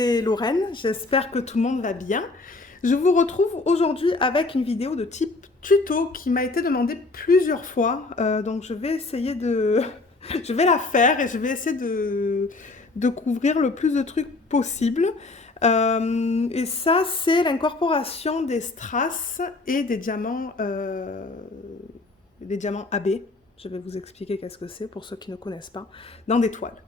c'est Lorraine, j'espère que tout le monde va bien. Je vous retrouve aujourd'hui avec une vidéo de type tuto qui m'a été demandée plusieurs fois, donc je vais essayer de... je vais la faire et je vais essayer de couvrir le plus de trucs possible. Et ça, c'est l'incorporation des strass et des diamants AB. Je vais vous expliquer qu'est-ce que c'est pour ceux qui ne connaissent pas, dans des toiles.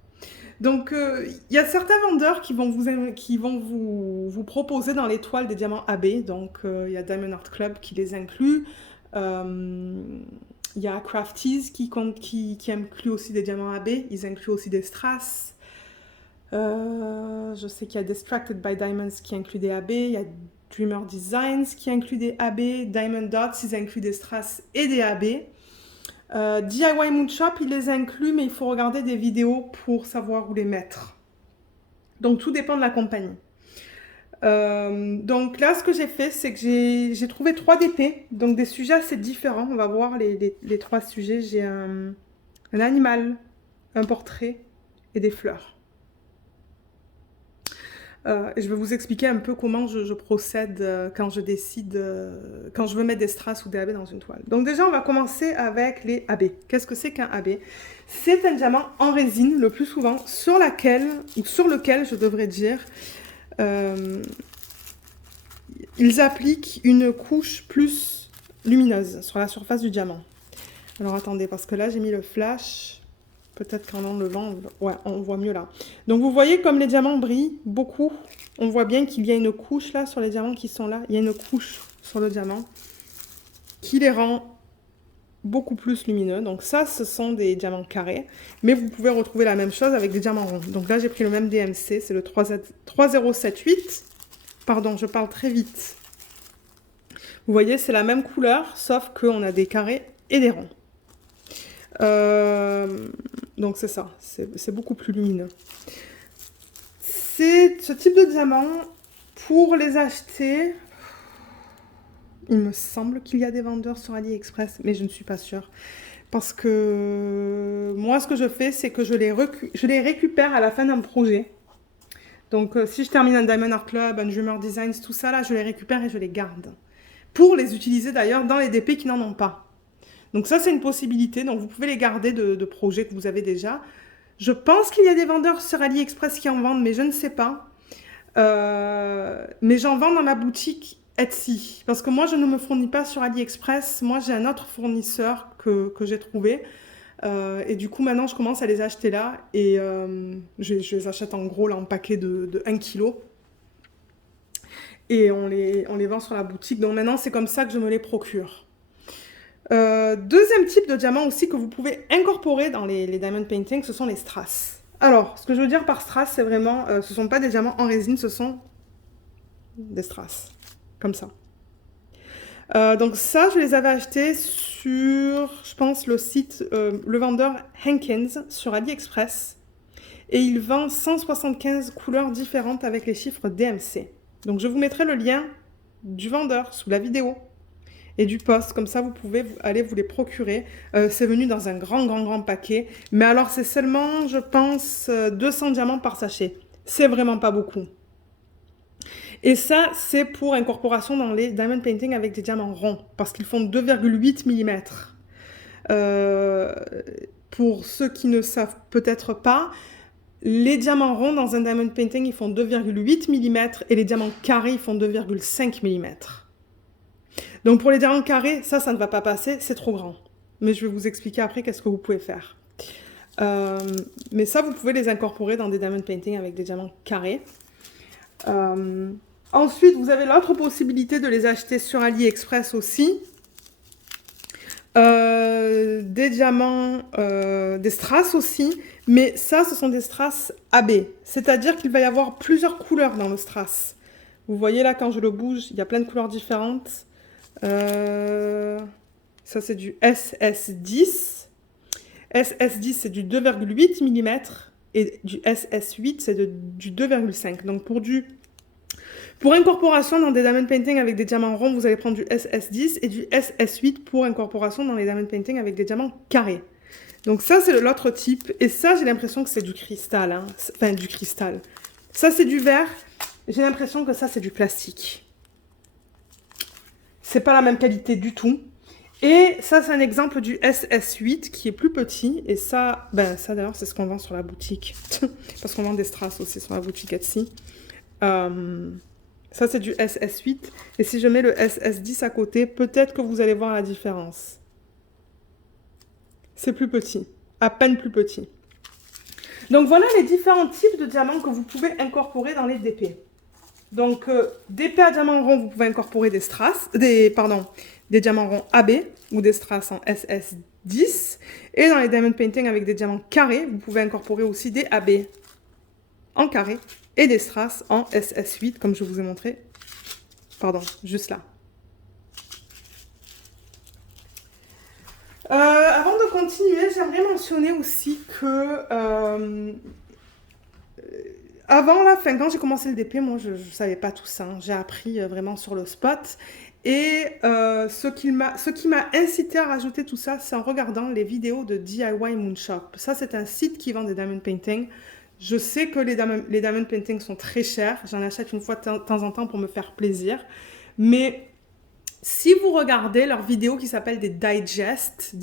Donc, il y a certains vendeurs qui vont vous proposer dans les toiles des diamants AB. Donc, il y a Diamond Art Club qui les inclut. Il y a Crafties qui inclut aussi des diamants AB. Ils incluent aussi des strass. Je sais qu'il y a Distracted by Diamonds qui inclut des AB. Il y a Dreamer Designs qui inclut des AB. Diamond Dots, ils incluent des strass et des AB. DIY Moonshop, il les inclut, mais il faut regarder des vidéos pour savoir où les mettre. Donc, tout dépend de la compagnie. Donc là, ce que j'ai fait, c'est que j'ai trouvé 3 DP, donc des sujets assez différents. On va voir les 3 sujets. J'ai un animal, un portrait et des fleurs. Et je vais vous expliquer un peu comment je procède quand je décide, quand je veux mettre des strass ou des AB dans une toile. Donc déjà, on va commencer avec les AB. Qu'est-ce que c'est qu'un AB? C'est un diamant en résine, le plus souvent, sur lequel, je devrais dire, ils appliquent une couche plus lumineuse sur la surface du diamant. Alors attendez, parce que là, j'ai mis le flash. Peut-être qu'en enlevant, ouais, on voit mieux là. Donc vous voyez comme les diamants brillent beaucoup. On voit bien qu'il y a une couche là sur les diamants qui sont là. Il y a une couche sur le diamant qui les rend beaucoup plus lumineux. Donc ça, ce sont des diamants carrés. Mais vous pouvez retrouver la même chose avec des diamants ronds. Donc là, j'ai pris le même DMC. C'est le 3078. Pardon, je parle très vite. Vous voyez, c'est la même couleur, sauf qu'on a des carrés et des ronds. Donc c'est ça, c'est beaucoup plus lumineux. C'est ce type de diamant, pour les acheter, il me semble qu'il y a des vendeurs sur AliExpress, mais je ne suis pas sûre. Parce que moi, ce que je fais, c'est que je les récupère à la fin d'un projet. Donc si je termine un Diamond Art Club, un Dreamer Designs, tout ça, là, je les récupère et je les garde. Pour les utiliser d'ailleurs dans les DP qui n'en ont pas. Donc ça, c'est une possibilité. Donc vous pouvez les garder de projets que vous avez déjà. Je pense qu'il y a des vendeurs sur AliExpress qui en vendent, mais je ne sais pas. Mais j'en vends dans ma boutique Etsy. Parce que moi, je ne me fournis pas sur AliExpress. Moi, j'ai un autre fournisseur que j'ai trouvé. Et du coup, maintenant, je commence à les acheter là. Et je les achète en gros, là, en paquet de 1 kg. Et on les vend sur la boutique. Donc maintenant, c'est comme ça que je me les procure. Deuxième type de diamant aussi que vous pouvez incorporer dans les diamond painting, ce sont les strass. Alors, ce que je veux dire par strass, c'est vraiment, ce ne sont pas des diamants en résine, ce sont des strass, comme ça. Donc ça, je les avais achetés sur, je pense, le site, le vendeur Hankins sur AliExpress. Et il vend 175 couleurs différentes avec les chiffres DMC. Donc je vous mettrai le lien du vendeur sous la vidéo. Et du post, comme ça vous pouvez aller vous les procurer. C'est venu dans un grand paquet. Mais alors c'est seulement, je pense, 200 diamants par sachet. C'est vraiment pas beaucoup. Et ça, c'est pour incorporation dans les diamond painting avec des diamants ronds. Parce qu'ils font 2,8 mm. Pour ceux qui ne savent peut-être pas, les diamants ronds dans un diamond painting, ils font 2,8 mm. Et les diamants carrés, ils font 2,5 mm. Donc pour les diamants carrés, ça ne va pas passer, c'est trop grand. Mais je vais vous expliquer après qu'est-ce que vous pouvez faire. Mais ça, vous pouvez les incorporer dans des diamond painting avec des diamants carrés. Ensuite, vous avez l'autre possibilité de les acheter sur AliExpress aussi. Des diamants, des strass aussi. Mais ça, ce sont des strass AB. C'est-à-dire qu'il va y avoir plusieurs couleurs dans le strass. Vous voyez là, quand je le bouge, il y a plein de couleurs différentes. Ça c'est du SS10. SS10 c'est du 2,8 mm et du SS8 c'est du 2,5. Donc pour incorporation dans des diamond painting avec des diamants ronds, vous allez prendre du SS10 et du SS8 pour incorporation dans les diamond painting avec des diamants carrés. Donc ça c'est l'autre type. Et ça j'ai l'impression que c'est du cristal. Hein. Enfin du cristal. Ça, c'est du verre. J'ai l'impression que ça, c'est du plastique. C'est pas la même qualité du tout. Et ça, c'est un exemple du SS8 qui est plus petit. Et ça, ben ça d'ailleurs, c'est ce qu'on vend sur la boutique. Parce qu'on vend des strass aussi sur la boutique Etsy. Ça, c'est du SS8. Et si je mets le SS10 à côté, peut-être que vous allez voir la différence. C'est plus petit. À peine plus petit. Donc, voilà les différents types de diamants que vous pouvez incorporer dans les DP. Donc, DP à diamant rond, vous pouvez incorporer des strass, des diamants ronds AB ou des strass en SS10. Et dans les diamond painting avec des diamants carrés, vous pouvez incorporer aussi des AB en carré et des strass en SS8, comme je vous ai montré. Pardon, juste là. Avant de continuer, j'aimerais mentionner aussi que avant la fin, quand j'ai commencé le DP, moi je ne savais pas tout ça. Hein. J'ai appris vraiment sur le spot. Et ce qui m'a incité à rajouter tout ça, c'est en regardant les vidéos de DIY Moonshop. Ça, c'est un site qui vend des diamond paintings. Je sais que les diamond paintings sont très chers. J'en achète une fois de temps en temps pour me faire plaisir. Mais si vous regardez leurs vidéos qui s'appellent des digest,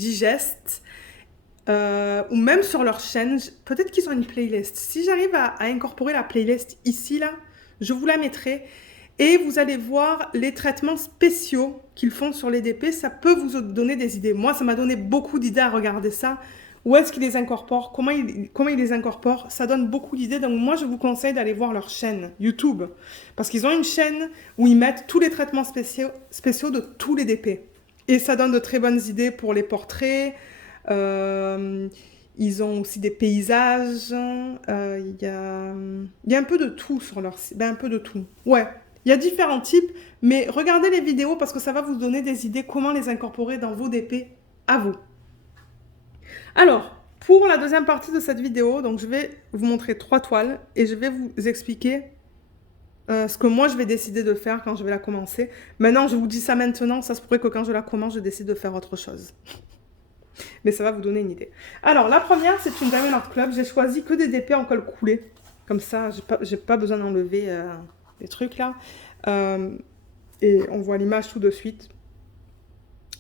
ou même sur leur chaîne, peut-être qu'ils ont une playlist. Si j'arrive à incorporer la playlist ici, là, je vous la mettrai. Et vous allez voir les traitements spéciaux qu'ils font sur les DP. Ça peut vous donner des idées. Moi, ça m'a donné beaucoup d'idées à regarder ça. Où est-ce qu'ils les incorporent? Comment ils les incorporent? Ça donne beaucoup d'idées. Donc moi, je vous conseille d'aller voir leur chaîne YouTube. Parce qu'ils ont une chaîne où ils mettent tous les traitements spéciaux de tous les DP. Et ça donne de très bonnes idées pour les portraits. Ils ont aussi des paysages. Il y a un peu de tout sur leur site. Ben, un peu de tout. Ouais. Il y a différents types, mais regardez les vidéos parce que ça va vous donner des idées comment les incorporer dans vos DP à vous. Alors, pour la deuxième partie de cette vidéo, donc je vais vous montrer 3 toiles et je vais vous expliquer ce que moi je vais décider de faire quand je vais la commencer. Maintenant, je vous dis ça maintenant, ça se pourrait que quand je la commence, je décide de faire autre chose. Mais ça va vous donner une idée. Alors, la première, c'est une Diamond Art Club. J'ai choisi que des DP en colle coulé. Comme ça, j'ai pas besoin d'enlever les trucs là. Et on voit l'image tout de suite.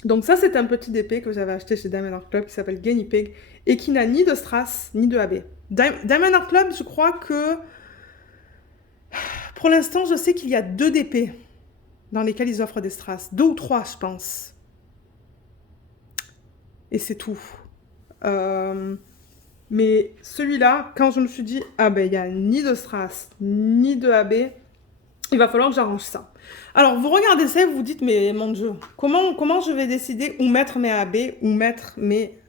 Donc ça, c'est un petit DP que j'avais acheté chez Diamond Art Club qui s'appelle Guinea Pig et qui n'a ni de strass ni de AB. Diamond Art Club, je crois que pour l'instant, je sais qu'il y a 2 DP dans lesquels ils offrent des strass. 2 ou 3, je pense. Et c'est tout. Mais celui-là, quand je me suis dit, ah ben il n'y a ni de strass ni de AB, il va falloir que j'arrange ça. Alors, vous regardez ça et vous vous dites, mais mon Dieu, comment je vais décider où mettre mes AB, où mettre mes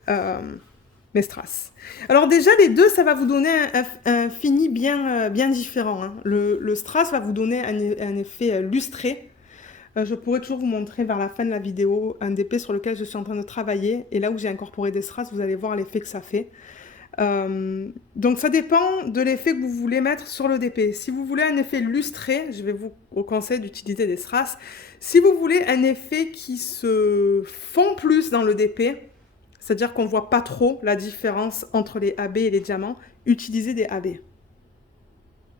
strass. Alors déjà, les deux, ça va vous donner un fini bien différent. Hein. Le strass va vous donner un effet lustré. Je pourrais toujours vous montrer vers la fin de la vidéo un DP sur lequel je suis en train de travailler. Et là où j'ai incorporé des strass, vous allez voir l'effet que ça fait. Donc ça dépend de l'effet que vous voulez mettre sur le DP. Si vous voulez un effet lustré, je vais vous conseiller d'utiliser des strass. Si vous voulez un effet qui se fond plus dans le DP, c'est-à-dire qu'on ne voit pas trop la différence entre les AB et les diamants, utilisez des AB.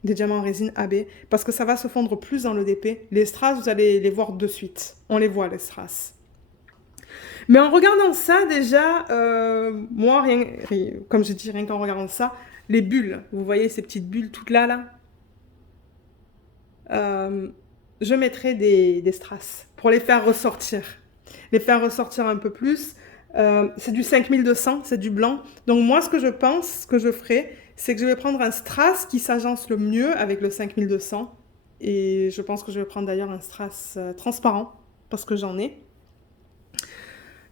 Des diamants en résine AB, parce que ça va se fondre plus dans le DP. Les strass, vous allez les voir de suite. On les voit, les strass. Mais en regardant ça, déjà, moi, comme je dis, rien qu'en regardant ça, les bulles, vous voyez ces petites bulles toutes là, je mettrai des strass pour les faire ressortir. Les faire ressortir un peu plus. C'est du 5200, c'est du blanc. Donc moi, ce que je pense que je ferai, c'est que je vais prendre un strass qui s'agence le mieux avec le 5200. Et je pense que je vais prendre d'ailleurs un strass transparent, parce que j'en ai.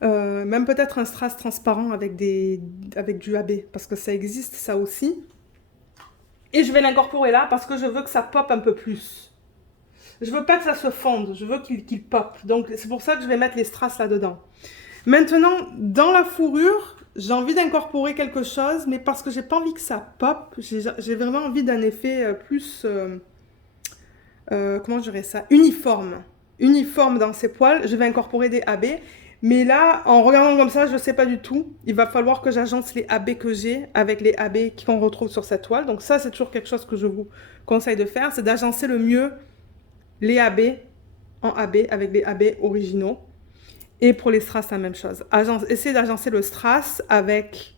Même peut-être un strass transparent avec du AB, parce que ça existe ça aussi. Et je vais l'incorporer là, parce que je veux que ça pop un peu plus. Je veux pas que ça se fonde, je veux qu'il pop. Donc c'est pour ça que je vais mettre les strass là-dedans. Maintenant, dans la fourrure, j'ai envie d'incorporer quelque chose, mais parce que j'ai pas envie que ça pop, j'ai vraiment envie d'un effet plus, comment je dirais ça, uniforme dans ces poils. Je vais incorporer des AB, Mais là, en regardant comme ça, je ne sais pas du tout. Il va falloir que j'agence les AB que j'ai avec les AB qu'on retrouve sur cette toile. Donc ça, c'est toujours quelque chose que je vous conseille de faire, c'est d'agencer le mieux les AB en AB avec les AB originaux. Et pour les strass, la même chose. Essayez d'agencer le strass avec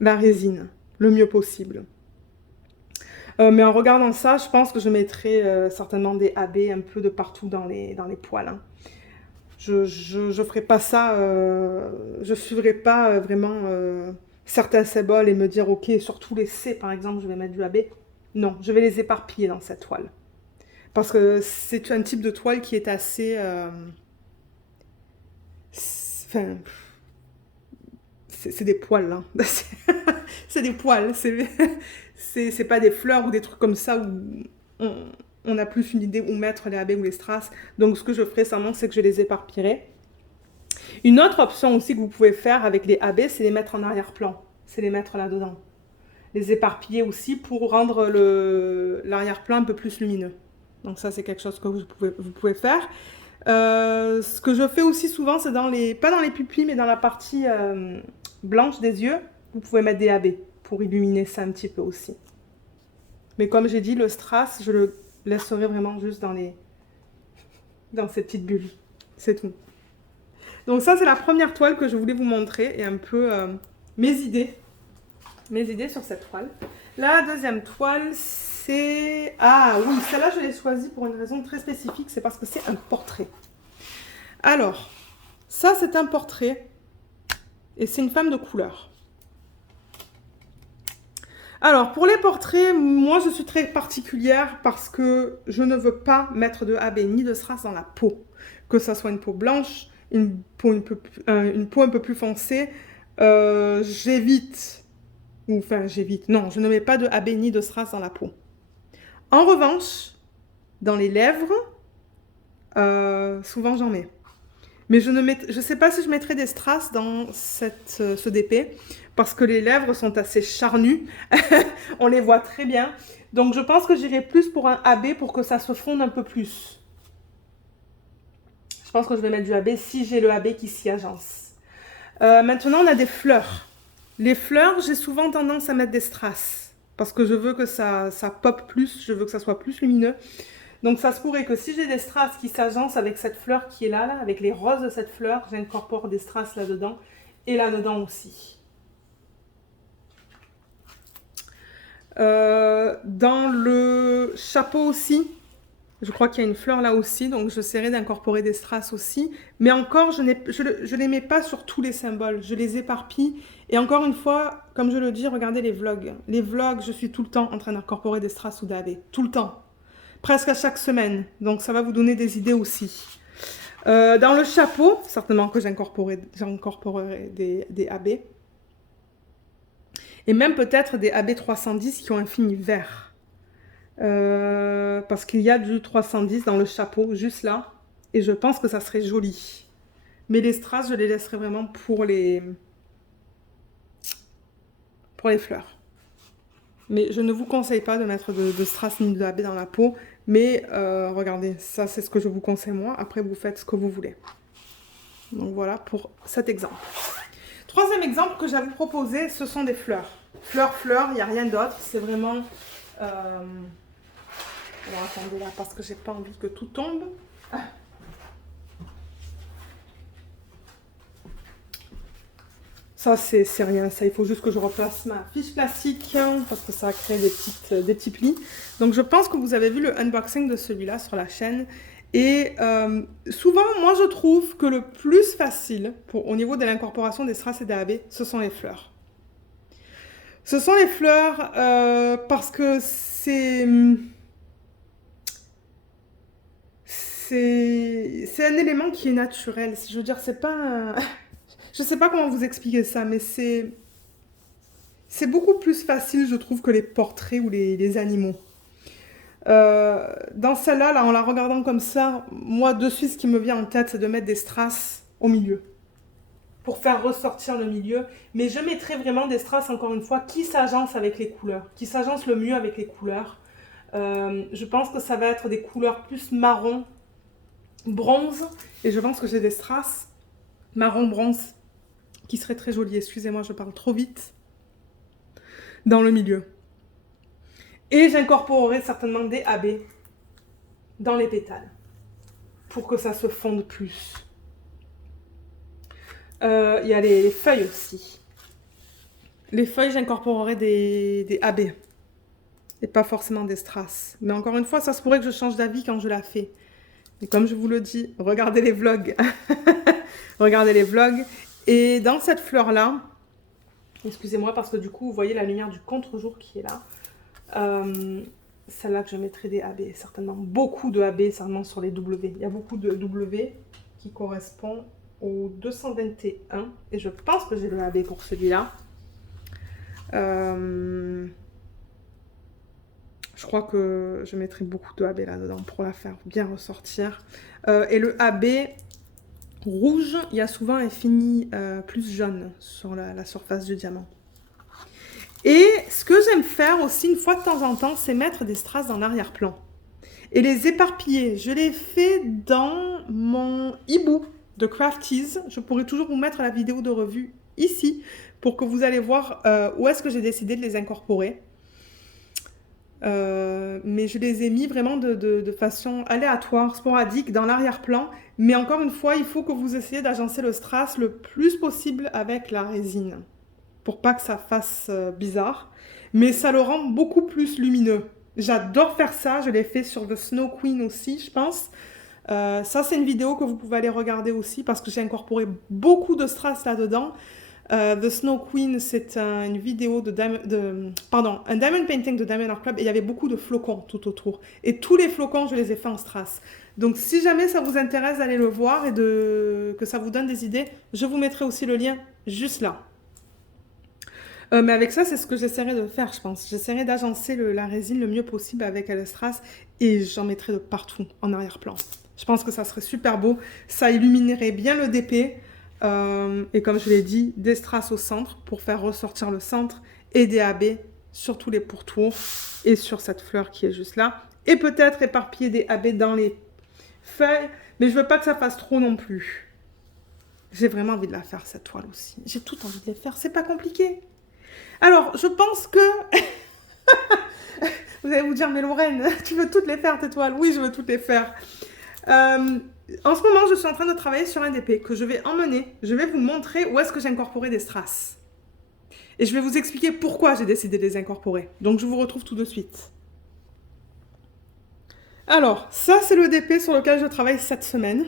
la résine le mieux possible. Mais en regardant ça, je pense que je mettrai certainement des AB un peu de partout dans les poils. Hein. Je ferai pas ça, je suivrai pas vraiment certains symboles et me dire ok, sur tous les C par exemple, je vais mettre du AB. Non, je vais les éparpiller dans cette toile. Parce que c'est un type de toile qui est assez... Enfin, c'est des poils, hein. C'est des poils. C'est pas des fleurs ou des trucs comme ça où on a plus une idée où mettre les AB ou les strass. Donc, ce que je ferai seulement, c'est que je les éparpillerai. Une autre option aussi que vous pouvez faire avec les AB, c'est les mettre en arrière-plan. C'est les mettre là-dedans. Les éparpiller aussi pour rendre l'arrière-plan un peu plus lumineux. Donc ça, c'est quelque chose que vous pouvez faire. Ce que je fais aussi souvent, c'est pas dans les pupilles, mais dans la partie blanche des yeux, vous pouvez mettre des AB pour illuminer ça un petit peu aussi. Mais comme j'ai dit, le strass, je le laisserai vraiment juste dans ces petites bulles. C'est tout. Donc ça, c'est la première toile que je voulais vous montrer et un peu mes idées sur cette toile. La deuxième toile, c'est... Ah oui, celle-là, je l'ai choisie pour une raison très spécifique, c'est parce que c'est un portrait. Alors, ça, c'est un portrait et c'est une femme de couleur. Alors, pour les portraits, moi, je suis très particulière parce que je ne veux pas mettre de AB ni de strass dans la peau. Que ça soit une peau blanche, une peau un peu plus foncée, j'évite... Enfin, j'évite. Non, je ne mets pas de AB ni de strass dans la peau. En revanche, dans les lèvres, souvent j'en mets. Mais je ne sais pas si je mettrai des strass dans ce DP, parce que les lèvres sont assez charnues. On les voit très bien. Donc je pense que j'irai plus pour un AB pour que ça se fonde un peu plus. Je pense que je vais mettre du AB si j'ai le AB qui s'y agence. Maintenant, on a des fleurs. Les fleurs, j'ai souvent tendance à mettre des strass parce que je veux que ça pop plus, je veux que ça soit plus lumineux. Donc ça se pourrait que si j'ai des strass qui s'agencent avec cette fleur qui est là, avec les roses de cette fleur, j'incorpore des strass là-dedans et là-dedans aussi. Dans le chapeau aussi, je crois qu'il y a une fleur là aussi, donc j'essaierai d'incorporer des strass aussi. Mais encore, je ne les mets pas sur tous les symboles, je les éparpille. Et encore une fois, comme je le dis, regardez les vlogs. Les vlogs, je suis tout le temps en train d'incorporer des strass ou d'AB. Tout le temps. Presque à chaque semaine. Donc ça va vous donner des idées aussi. Dans le chapeau, certainement que j'incorporerai des AB. Et même peut-être des AB 310 qui ont un fini vert. Parce qu'il y a du 310 dans le chapeau, juste là. Et je pense que ça serait joli. Mais les strass, je les laisserai vraiment pour les fleurs. Mais je ne vous conseille pas de mettre de strass ni de AB dans la peau. Mais regardez, ça c'est ce que je vous conseille moi. Après, vous faites ce que vous voulez. Donc voilà pour cet exemple. Troisième exemple que j'ai à vous proposer, ce sont des fleurs. Fleurs, il n'y a rien d'autre. C'est vraiment... Alors attendez là, parce que j'ai pas envie que tout tombe. Ça, c'est rien. Ça, il faut juste que je replace ma fiche plastique parce que ça a créé des petits plis. Donc, je pense que vous avez vu le unboxing de celui-là sur la chaîne. Et souvent, moi, je trouve que le plus facile au niveau de l'incorporation des strass et des AB, ce sont les fleurs. Ce sont les fleurs parce que c'est un élément qui est naturel. Je veux dire, c'est pas un... Je sais pas comment vous expliquer ça, mais c'est beaucoup plus facile, je trouve, que les portraits ou les animaux. Dans celle-là, là, en la regardant comme ça, moi, de suite, ce qui me vient en tête, c'est de mettre des strass au milieu. Pour faire ressortir le milieu. Mais je mettrai vraiment des strass, encore une fois, qui s'agencent avec les couleurs. Qui s'agencent le mieux avec les couleurs. Je pense que ça va être des couleurs plus marron, bronze. Et je pense que j'ai des strass marron bronze qui serait très joli. Excusez-moi, je parle trop vite. Dans le milieu. Et j'incorporerai certainement des AB dans les pétales pour que ça se fonde plus. Il y a les feuilles aussi. Les feuilles, j'incorporerai des AB et pas forcément des strass. Mais encore une fois, ça se pourrait que je change d'avis quand je la fais. Et comme je vous le dis, regardez les vlogs. Regardez les vlogs. Et dans cette fleur-là, excusez-moi parce que du coup, vous voyez la lumière du contre-jour qui est là. Celle-là que je mettrai des AB, certainement. Beaucoup de AB, certainement sur les W. Il y a beaucoup de W qui correspond au 221. Et je pense que j'ai le AB pour celui-là. Je crois que je mettrai beaucoup de AB là-dedans pour la faire bien ressortir. Et le AB rouge, il y a souvent un fini plus jaune sur la surface du diamant. Et ce que j'aime faire aussi une fois de temps en temps, c'est mettre des strass dans l'arrière-plan. Et les éparpiller. Je l'ai fait dans mon hibou de Crafties. Je pourrais toujours vous mettre la vidéo de revue ici pour que vous allez voir où est-ce que j'ai décidé de les incorporer. Mais je les ai mis vraiment de façon aléatoire, sporadique, dans l'arrière-plan. Mais encore une fois, il faut que vous essayiez d'agencer le strass le plus possible avec la résine, pour pas que ça fasse bizarre. Mais ça le rend beaucoup plus lumineux. J'adore faire ça, je l'ai fait sur The Snow Queen aussi, je pense. Ça, c'est une vidéo que vous pouvez aller regarder aussi, parce que j'ai incorporé beaucoup de strass là-dedans. The Snow Queen, c'est une vidéo un diamond painting de Diamond Art Club et il y avait beaucoup de flocons tout autour. Et tous les flocons, je les ai faits en strass. Donc si jamais ça vous intéresse d'aller le voir et que ça vous donne des idées, je vous mettrai aussi le lien juste là. Mais avec ça, c'est ce que j'essaierai de faire, je pense. J'essaierai d'agencer la résine le mieux possible avec le strass et j'en mettrai de partout en arrière-plan. Je pense que ça serait super beau. Ça illuminerait bien le DP. Et comme je l'ai dit, des strass au centre pour faire ressortir le centre et des AB sur tous les pourtours et sur cette fleur qui est juste là. Et peut-être éparpiller des AB dans les feuilles, mais je veux pas que ça fasse trop non plus. J'ai vraiment envie de la faire cette toile aussi. J'ai tout envie de les faire, c'est pas compliqué. Alors, je pense que... Vous allez vous dire, mais Lorraine, tu veux toutes les faire tes toiles? Oui, je veux toutes les faire. En ce moment, je suis en train de travailler sur un DP que je vais emmener. Je vais vous montrer où est-ce que j'ai incorporé des strass. Et je vais vous expliquer pourquoi j'ai décidé de les incorporer. Donc, je vous retrouve tout de suite. Alors, ça, c'est le DP sur lequel je travaille cette semaine.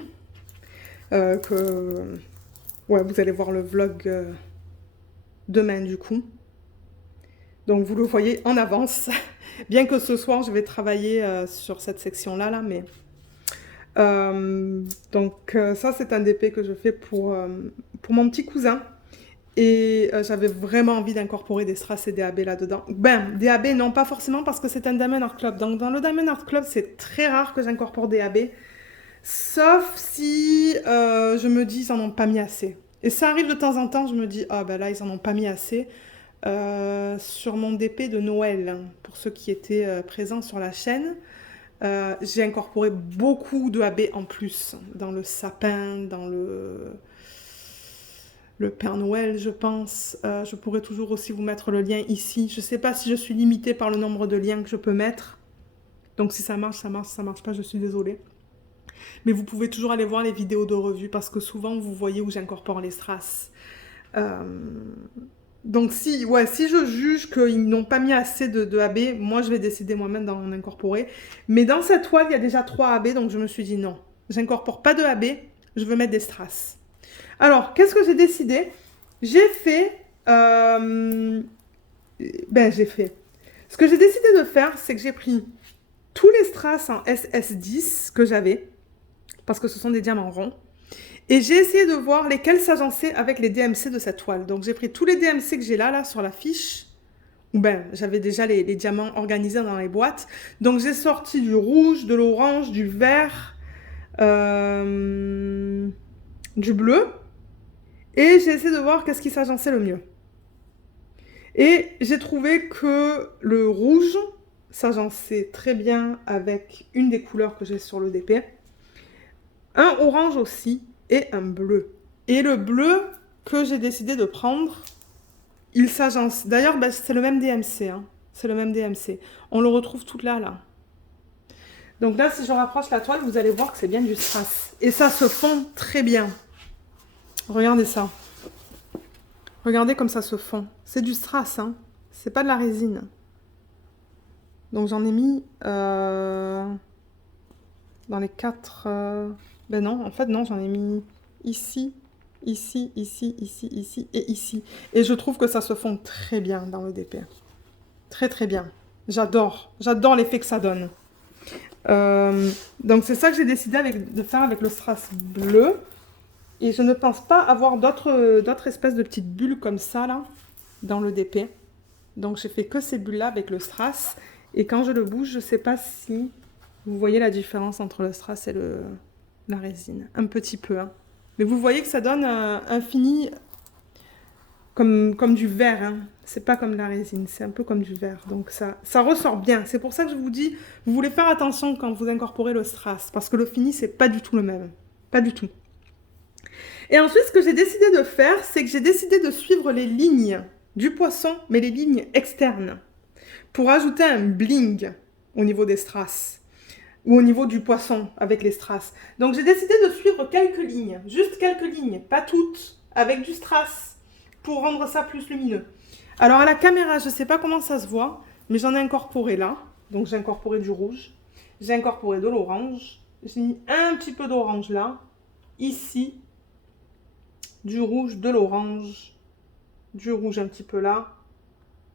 Ouais, vous allez voir le vlog demain, du coup. Donc, vous le voyez en avance. Bien que ce soir, je vais travailler sur cette section-là, mais... ça, c'est un DP que je fais pour mon petit cousin. Et j'avais vraiment envie d'incorporer des strass et des AB là-dedans. Des AB, non, pas forcément, parce que c'est un Diamond Art Club. Donc, dans le Diamond Art Club, c'est très rare que j'incorpore des AB. Sauf si je me dis, ils en ont pas mis assez. Et ça arrive de temps en temps, je me dis, ah ben là, ils en ont pas mis assez. Sur mon DP de Noël, hein, pour ceux qui étaient présents sur la chaîne, j'ai incorporé beaucoup de AB en plus, dans le sapin, dans le Père Noël, je pense. Je pourrais toujours aussi vous mettre le lien ici. Je ne sais pas si je suis limitée par le nombre de liens que je peux mettre. Donc si ça marche, ça marche. Si ça marche pas, je suis désolée. Mais vous pouvez toujours aller voir les vidéos de revue parce que souvent, vous voyez où j'incorpore les strass. Donc si je juge qu'ils n'ont pas mis assez de AB, moi je vais décider moi-même d'en incorporer. Mais dans cette toile, il y a déjà 3 AB, donc je me suis dit non, j'incorpore pas de AB, je veux mettre des strass. Alors, qu'est-ce que j'ai décidé? J'ai fait... Ce que j'ai décidé de faire, c'est que j'ai pris tous les strass en SS10 que j'avais, parce que ce sont des diamants ronds. Et j'ai essayé de voir lesquels s'agençaient avec les DMC de cette toile. Donc j'ai pris tous les DMC que j'ai là sur la fiche. J'avais déjà les diamants organisés dans les boîtes. Donc j'ai sorti du rouge, de l'orange, du vert, du bleu. Et j'ai essayé de voir qu'est-ce qui s'agençait le mieux. Et j'ai trouvé que le rouge s'agençait très bien avec une des couleurs que j'ai sur le DP. Un orange aussi. Et un bleu. Et le bleu que j'ai décidé de prendre, il s'agence. D'ailleurs, bah, c'est le même DMC. Hein. C'est le même DMC. On le retrouve tout là, là. Donc là, si je rapproche la toile, vous allez voir que c'est bien du strass. Et ça se fond très bien. Regardez ça. Regardez comme ça se fond. C'est du strass, hein. C'est pas de la résine. Donc j'en ai mis dans les 4... Ben non, en fait non, j'en ai mis ici, ici, ici, ici, ici et ici. Et je trouve que ça se fond très bien dans le DP. Très très bien. J'adore. J'adore l'effet que ça donne. Donc c'est ça que j'ai décidé de faire avec le strass bleu. Et je ne pense pas avoir d'autres espèces de petites bulles comme ça là dans le DP. Donc j'ai fait que ces bulles là avec le strass. Et quand je le bouge, je ne sais pas si vous voyez la différence entre le strass et la résine. Un petit peu. Hein. Mais vous voyez que ça donne un fini comme du verre. Hein. C'est pas comme la résine, c'est un peu comme du verre. Donc ça ressort bien. C'est pour ça que je vous dis, vous voulez faire attention quand vous incorporez le strass. Parce que le fini, c'est pas du tout le même. Pas du tout. Et ensuite, ce que j'ai décidé de faire, c'est que j'ai décidé de suivre les lignes du poisson, mais les lignes externes, pour ajouter un bling au niveau des strass, ou au niveau du poisson avec les strass. Donc j'ai décidé de suivre quelques lignes, juste quelques lignes, pas toutes, avec du strass, pour rendre ça plus lumineux. Alors à la caméra, je ne sais pas comment ça se voit, mais j'en ai incorporé là. Donc j'ai incorporé du rouge, j'ai incorporé de l'orange, j'ai mis un petit peu d'orange là, ici, du rouge, de l'orange, du rouge un petit peu là.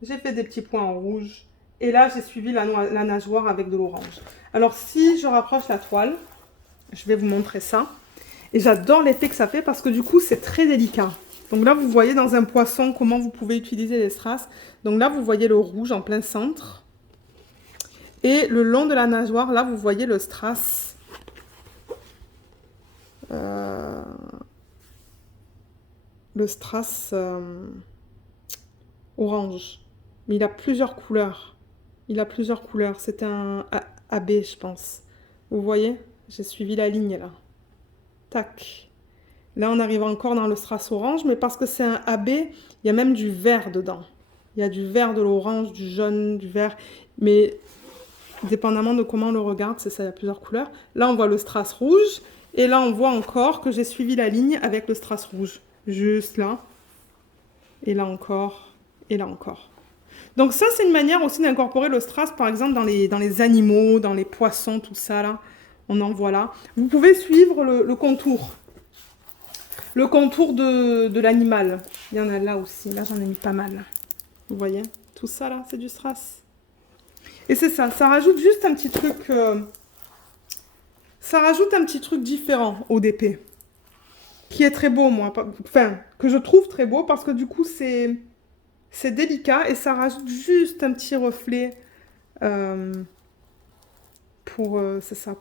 J'ai fait des petits points en rouge. Et là, j'ai suivi la nageoire avec de l'orange. Alors, si je rapproche la toile, je vais vous montrer ça. Et j'adore l'effet que ça fait parce que du coup, c'est très délicat. Donc là, vous voyez dans un poisson comment vous pouvez utiliser les strass. Donc là, vous voyez le rouge en plein centre. Et le long de la nageoire, là, vous voyez le strass. Le strass orange. Mais il a plusieurs couleurs. Il a plusieurs couleurs. C'est un AB, je pense. Vous voyez? J'ai suivi la ligne là. Tac. Là, on arrive encore dans le strass orange, mais parce que c'est un AB, il y a même du vert dedans. Il y a du vert, de l'orange, du jaune, du vert. Mais dépendamment de comment on le regarde, c'est ça, il y a plusieurs couleurs. Là, on voit le strass rouge. Et là, on voit encore que j'ai suivi la ligne avec le strass rouge. Juste là. Et là encore. Et là encore. Donc ça, c'est une manière aussi d'incorporer le strass, par exemple, dans les animaux, dans les poissons, tout ça, là. On en voit là. Vous pouvez suivre le contour. Le contour de l'animal. Il y en a là aussi. Là, j'en ai mis pas mal. Vous voyez? Tout ça, là, c'est du strass. Et c'est ça. Ça rajoute juste un petit truc... ça rajoute un petit truc différent au DP. Qui est très beau, moi. Enfin, que je trouve très beau parce que du coup, c'est délicat et ça rajoute juste un petit reflet c'est ça,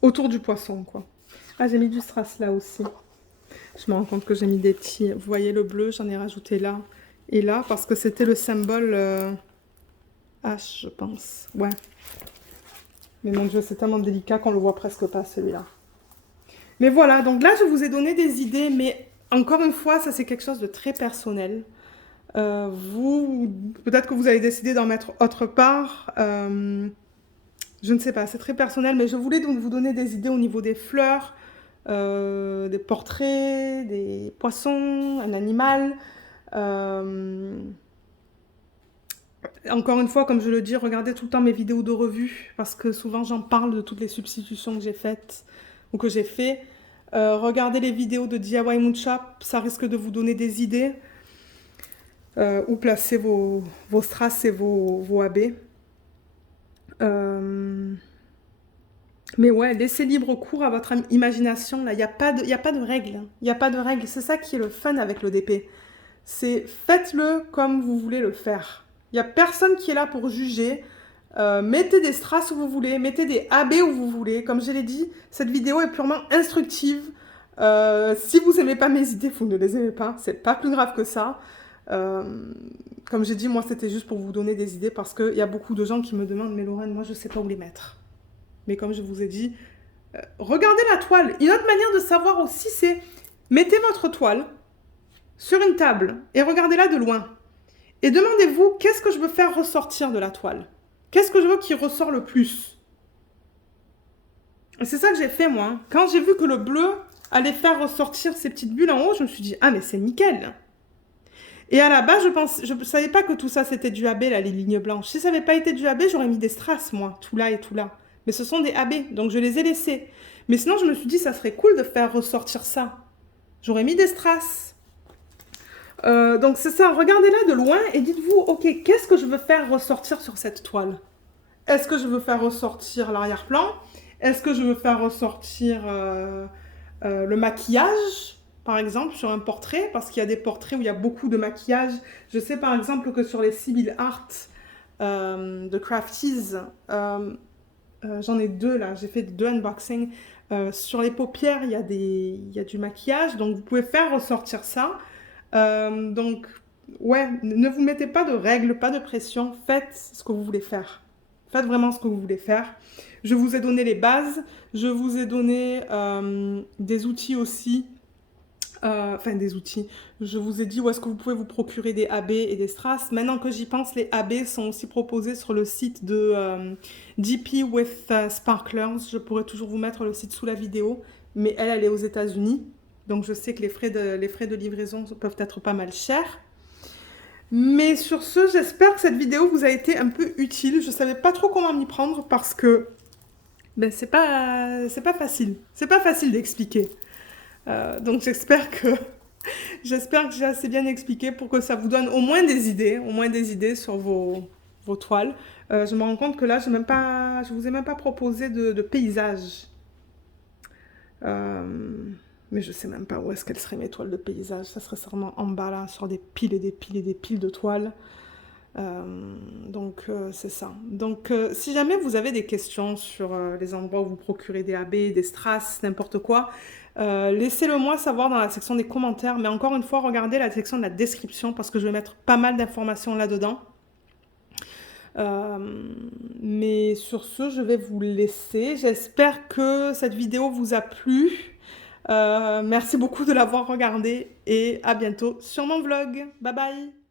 autour du poisson, quoi. Ah, j'ai mis du strass là aussi. Je me rends compte que j'ai mis des petits... Vous voyez le bleu, j'en ai rajouté là et là parce que c'était le symbole H, je pense. Ouais. Mais mon Dieu, c'est tellement délicat qu'on le voit presque pas, celui-là. Mais voilà, donc là, je vous ai donné des idées, mais encore une fois, ça, c'est quelque chose de très personnel. Peut-être que vous avez décidé d'en mettre autre part. Je ne sais pas, c'est très personnel, mais je voulais donc vous donner des idées au niveau des fleurs, des portraits, des poissons, un animal. Encore une fois, comme je le dis, regardez tout le temps mes vidéos de revue, parce que souvent j'en parle de toutes les substitutions que j'ai faites ou que j'ai fait. Regardez les vidéos de DIY Moon Shop, ça risque de vous donner des idées. Où placer vos strass et vos AB. Mais ouais, laissez libre cours à votre imagination. Là, il n'y a pas de règles. Il n'y a pas de règles. C'est ça qui est le fun avec le DP. C'est faites-le comme vous voulez le faire. Il n'y a personne qui est là pour juger. Mettez des strass où vous voulez, mettez des AB où vous voulez. Comme je l'ai dit, cette vidéo est purement instructive. Si vous n'aimez pas mes idées, vous ne les aimez pas. C'est pas plus grave que ça. Comme j'ai dit, moi, c'était juste pour vous donner des idées parce qu'il y a beaucoup de gens qui me demandent « Mais Lorraine, moi, je ne sais pas où les mettre. » Mais comme je vous ai dit, Regardez la toile. Une autre manière de savoir aussi, c'est mettez votre toile sur une table et regardez-la de loin. Et demandez-vous, qu'est-ce que je veux faire ressortir de la toile? Qu'est-ce que je veux qui ressort le plus? Et c'est ça que j'ai fait, moi. Quand j'ai vu que le bleu allait faire ressortir ces petites bulles en haut, je me suis dit, ah, mais c'est nickel. Et à la base, je ne savais pas que tout ça, c'était du AB, là, les lignes blanches. Si ça n'avait pas été du AB, j'aurais mis des strass, moi, tout là et tout là. Mais ce sont des AB, donc je les ai laissés. Mais sinon, je me suis dit, ça serait cool de faire ressortir ça. J'aurais mis des strass. Donc c'est ça, regardez-la de loin et dites-vous, ok, qu'est-ce que je veux faire ressortir sur cette toile? Est-ce que je veux faire ressortir l'arrière-plan? Est-ce que je veux faire ressortir le maquillage, par exemple, sur un portrait? Parce qu'il y a des portraits où il y a beaucoup de maquillage. Je sais par exemple que sur les Sibyl Art de Crafties, j'en ai deux là, j'ai fait deux unboxings. Sur les paupières, il y a du maquillage, donc vous pouvez faire ressortir ça. Donc, ouais, ne vous mettez pas de règles, pas de pression, faites ce que vous voulez faire. Faites vraiment ce que vous voulez faire. Je vous ai donné les bases, je vous ai donné des outils aussi, enfin des outils. Je vous ai dit où est-ce que vous pouvez vous procurer des AB et des strass. Maintenant que j'y pense, les AB sont aussi proposés sur le site de DP with Sparklers. Je pourrais toujours vous mettre le site sous la vidéo, mais elle est aux États-Unis. Donc je sais que les frais de livraison peuvent être pas mal chers. Mais sur ce, j'espère que cette vidéo vous a été un peu utile. Je ne savais pas trop comment m'y prendre parce que ben, c'est pas facile. C'est pas facile d'expliquer. Donc j'espère que j'ai assez bien expliqué pour que ça vous donne au moins des idées sur vos toiles. Je me rends compte que là, je vous ai même pas proposé de paysage. Mais je sais même pas où est-ce qu'elles seraient mes toiles de paysage. Ça serait sûrement en bas là, sur des piles et des piles et des piles de toiles. Donc c'est ça. Donc si jamais vous avez des questions sur les endroits où vous procurez des AB, des strass, n'importe quoi, laissez-le moi savoir dans la section des commentaires. Mais encore une fois, regardez la section de la description parce que je vais mettre pas mal d'informations là-dedans. Mais sur ce, je vais vous laisser. J'espère que cette vidéo vous a plu. Merci beaucoup de l'avoir regardé et à bientôt sur mon vlog. Bye bye!